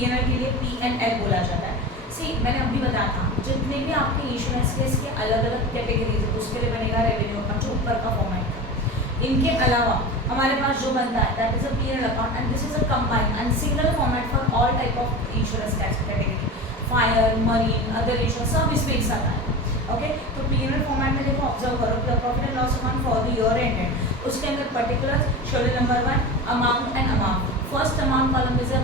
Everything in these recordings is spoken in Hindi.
P&L के लिए P&L बोला जाता है। सी मैंने अभी बताया था जितने भी आपके इंश्योरेंस के इसके अलग अलग कैटेगरीज है उसके लिए बनेगा रेवेन्यू अकाउंट जो ऊपर का फॉर्मेट था। इनके अलावा हमारे पास जो बनता है that is a P&L account and this is a combined and single format for all type of insurance category, fire, marine, other insurance सब इसमें एक साथ आया। ओके तो P&L फॉर्मेट में देखो ऑब्जर्व करो कि profit and loss account for the year ended, उसके अंदर particular schedule number 1 amount and amount, first amount column is a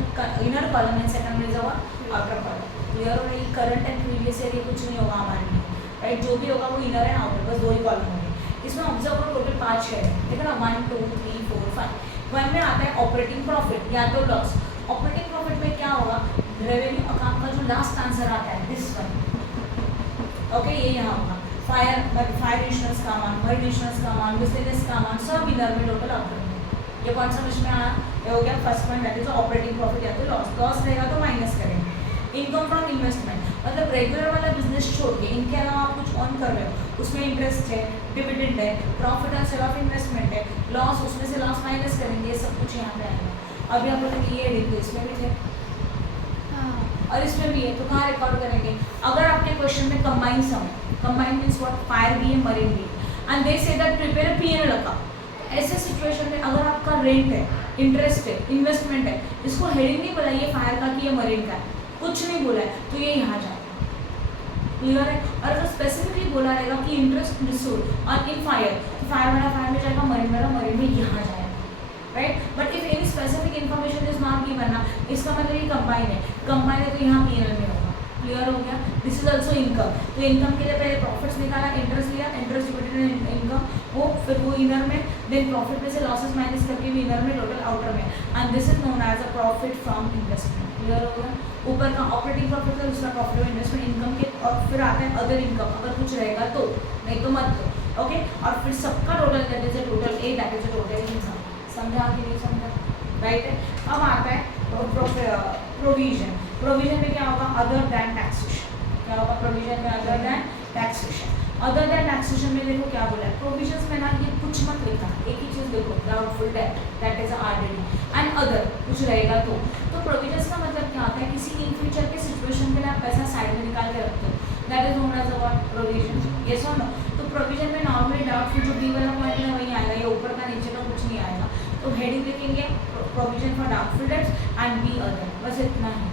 inner column and second is a outer column. Clear हो रही, करंट एंड प्रीवियस ईयर ये कुछ नहीं होगा हमारे लिए, राइट, जो भी होगा वो इनर एंड आउटर, बस दो ही कॉलम होंगे। इसमें ऑब्जर्व करो टोटल 5 शेयर है, ठीक है ना, 1 2 3 4 5। वन में आता है ऑपरेटिंग प्रॉफिट या तो लॉस। ऑपरेटिंग प्रॉफिट में क्या होगा, रेवेन्यू अकाउंट का जो लास्ट आंसर आता है दिस वन, ओके ये यहाँ होगा फायर इंश्योरेंस का अमाउंट, मर्ड इंश्योरेंस का अमाउंट, मिसलेनियस का अमाउंट सब इनर में टोटल आउटर में। ये कौन सा समझ में आया, ये हो गया first point that is operating profit या तो लॉस। लॉस रहेगा तो माइनस करेंगे। इनकम फ्रॉम इन्वेस्टमेंट मतलब रेगुलर वाला बिजनेस छोड़ के इनके अलावा आप कुछ ऑन कर रहे हो, उसमें इंटरेस्ट है, डिविडेंड है, profit and sale of investment है, लॉस उसमें से लॉस माइनस करेंगे, ये सब कुछ यहाँ पे आएगा। अभी आप बोलेंगे ये हेडिंग तो इसमें भी थे और इसमें भी है तो कहाँ रिकॉर्ड करेंगे। अगर आपके क्वेश्चन में combine sum, combine means what, fire भी है मरीन भी है and they say that prepare a P&L account. ऐसे सिचुएशन में अगर आपका रेंट है, इंटरेस्ट है, इन्वेस्टमेंट है, इसको हेडिंग नहीं बोला ये फायर का कि ये मरीन का है, कुछ नहीं बोला है तो ये यहाँ जाएगा। क्लियर है। और अगर स्पेसिफिकली बोला रहेगा कि इंटरेस्ट रिसोर्स और इन फायर तो फायर वाला फायर में जाएगा, मरीन वाला मरीन में यहाँ जाएगा, right. But if any specific information is not given ना, इसका मतलब ये कंबाइन है, कंबाइन है तो यहाँ P&L में होगा। क्लियर हो गया। दिस इज ऑल्सो इनकम, तो इनकम के लिए पहले प्रॉफिट्स निकाला, इंटरेस्ट लिया, इंटरेस्ट डिविडेंड इनकम वो फिर वो इनर में, देन प्रॉफिट में से लॉसेस माइनस करके भी इनर में, टोटल आउटर में, and this is known as a profit from investment. Clear हो गया। ऊपर का ऑपरेटिंग प्रॉफिट है, दूसरा प्रॉफिट ऑफ इन्वेस्टमेंट इनकम के, और फिर आता है अदर इनकम, अगर कुछ रहेगा तो, नहीं तो मत दो। ओके और फिर सबका total that is a total A, that is a total income. समझा कि नहीं समझा, राइट है। अब आता है प्रोविजन। प्रोविजन में क्या होगा, अदर दैन टैक्सेशन। क्या होगा प्रोविजन में, other than taxation. Other than taxation में देखो क्या बोला है, प्रोविजंस में ना ये कुछ मत लिखा, एक ही चीज़ देखो, doubtful debt that is RDD and other कुछ रहेगा तो प्रोविजंस का मतलब क्या होता है, किसी इन फ्यूचर के सिचुएशन के लिए आप पैसा साइड में निकाल के रखते हो, that is known as a provision. Yes और नो। तो प्रोविजन में नॉर्मली डाउटफुल जो बी वाला पॉइंट है वही आएगा, ये ऊपर का नीचे का कुछ नहीं आएगा। तो हेडिंग लिखेंगे provision for doubtful debts and B other, बस इतना ही।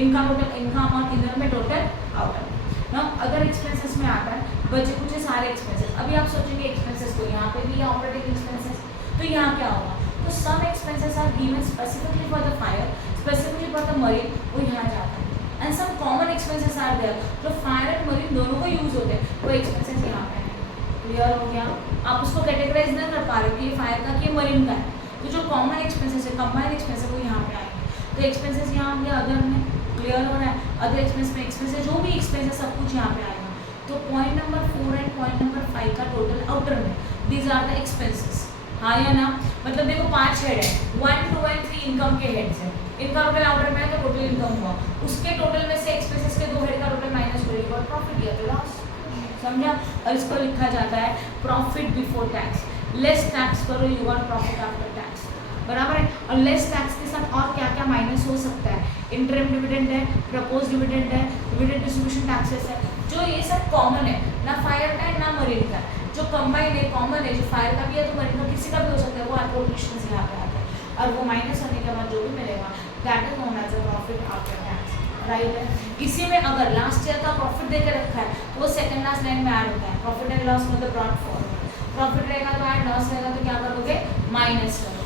इनका टोटल, इनका अमाउंट इनर में, टोटल आउटर। ना अदर एक्सपेंसेस में आता है बचे कुछ सारे एक्सपेंसेस। अभी आप सोचेंगे एक्सपेंसेस तो यहाँ पे भी ऑपरेटिंग एक्सपेंसेस, तो यहाँ क्या होगा, तो some expenses are given specifically for the fire, specifically for the marine, वो यहाँ जाता है, and some common expenses are there, जो फायर एंड मरीन दोनों को यूज होते हैं, वो एक्सपेंसेस यहाँ पे है। क्लियर हो गया। आप उसको कैटेगराइज नहीं कर पा रहे कि ये फायर का कि ये मरीन का है, तो जो कॉमन एक्सपेंसेस है, कंबाइंड एक्सपेंसेस, वो यहाँ पे आएंगे। तो एक्सपेंसेस यहाँ होंगे अदर में। क्लियर हो रहा है। अदर एक्सपेंस में एक्सपेंसेस जो भी एक्सपेंसेस सब कुछ यहाँ पे आएगा। तो point number 4 and point number 5 का टोटल आउटर में, दीज आर द एक्सपेंसेस। हाँ या ना, मतलब देखो 5 हेड है, 1 2 एंड 3 इनकम के हेड्स है, इनका टोटल आउटर में है तो टोटल इनकम हुआ, उसके टोटल में से एक्सपेंसेस के 2 हेड का टोटल माइनस करेगा और प्रॉफिट या तो लॉस। समझा। और इसको लिखा जाता है profit before tax. Less tax करो, you got profit after tax, बराबर है। और लेस टैक्स के साथ और क्या क्या माइनस हो सकता है, इंटरिम डिविडेंड है, प्रपोज डिविडेंड है, डिविडेंड डिस्ट्रीब्यूशन टैक्सेस है, जो ये सब कॉमन है, ना फायर का है ना मरीन का है। जो कंबाइंड है, कॉमन है, जो फायर का भी है तो मरीन का किसी का भी हो सकता है, वो एप्रोप्रिएशन से यहाँ पे आता है। और वो माइनस होने के बाद जो भी मिलेगा that is known as a profit after tax, right है। इसी में अगर लास्ट ईयर का प्रॉफिट देकर रखा है तो वो सेकंड लास्ट लाइन में ऐड होता है, प्रॉफिट एंड लॉस मतलब ब्रॉट फॉरवर्ड, प्रॉफिट रहेगा तो ऐड, लॉस रहेगा तो क्या करोगे, माइनस करोगे।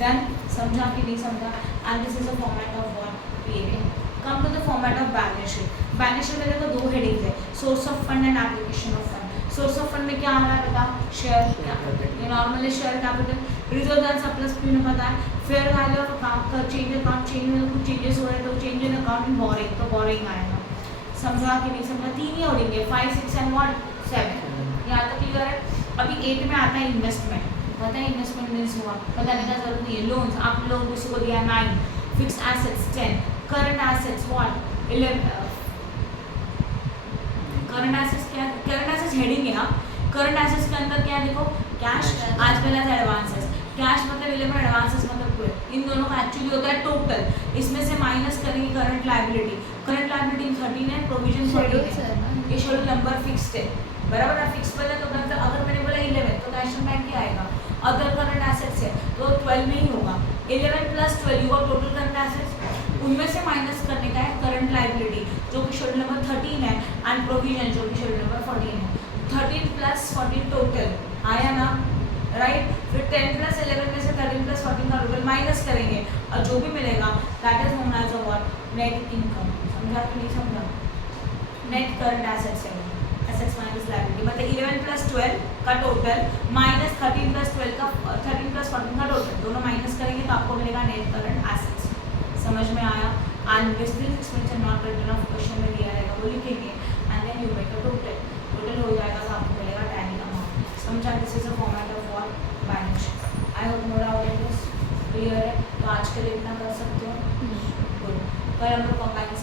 देन समझा कि नहीं समझा। And this is a format of what, P&L। Come to the format of balance sheet. Balance sheet में देखो 2 हेडिंग्स है, source of fund and application of fund. Source of fund में क्या आ रहा है बता, शेयर कैपिटल, ये normally share capital. Reserve and surplus भी में पता है, फेयर वैल्यू ऑफ अकाउंट का चेंज, अकाउंट चेंज में कुछ चेंजेस हो रहे हैं तो change in account in boring, तो बोरिंग आएगा। समझा कि नहीं समझा। 3 ही होंगे, 5 6 एंड 7, यहाँ तक क्लियर है। अभी 8 में आता है इन्वेस्टमेंट। पता है इन्वेस्टमेंट मीन्स हुआ, बताने का जरूरत नहीं है। लोन्स, आप लोन किसी को दिया 9, fix assets 10, current assets what 11। Current assets क्या, करंट एसेट्स हेडिंग है। करंट एसेट्स के अंदर क्या देखो, कैश आज वेल एज एडवांसेस। कैश मतलब 11, एडवांसेस मतलब 12। इन दोनों का एक्चुअली होता है टोटल। इसमें से माइनस करेंगे करंट लायबिलिटी। करंट लायबिलिटी 13 है, प्रोविजन 14 है। ये शेड्यूल नंबर फिक्स्ड है, बराबर है। फिक्स पहले तो मतलब अगर मैंने बोला 11 तो कैश एंड बैंक क्या आएगा, अदर करंट एसेट्स है तो 12 में ही होगा। 11 + 12 युअर टोटल करंट एसेट्स, उनमें से माइनस करने का है करंट लायबिलिटी जो कि शेड्यूल नंबर 13 है, एंड प्रोविजन जो कि शेड्यूल नंबर 14 है। 13 + 14 टोटल आया ना, राइट। फिर 10 + 11 में से 13 + 14 का टोटल माइनस करेंगे और जो भी मिलेगा that is known as what, net income. समझा कि नहीं समझा? नेट करंट एसेट्स है, एसेट्स माइनस लायबिलिटी मतलब 11 + 12 का टोटल माइनस 13 + 12 का 13 + 14 का टोटल, दोनों माइनस करेंगे तो आपको मिलेगा नेट करंट एसेट्स। समझ में आया? And this expenditure not return of question में दिया रहेगा वो लिखेंगे and then you make a total. Total हो जाएगा तो आपको मिलेगा टैली अमाउंट। समझा? This is a format of what, balance sheet. I hope no doubt in this, clear है? तो आज के लिए इतना कर सकते हो। गुड। कल हम लोग कंबाइन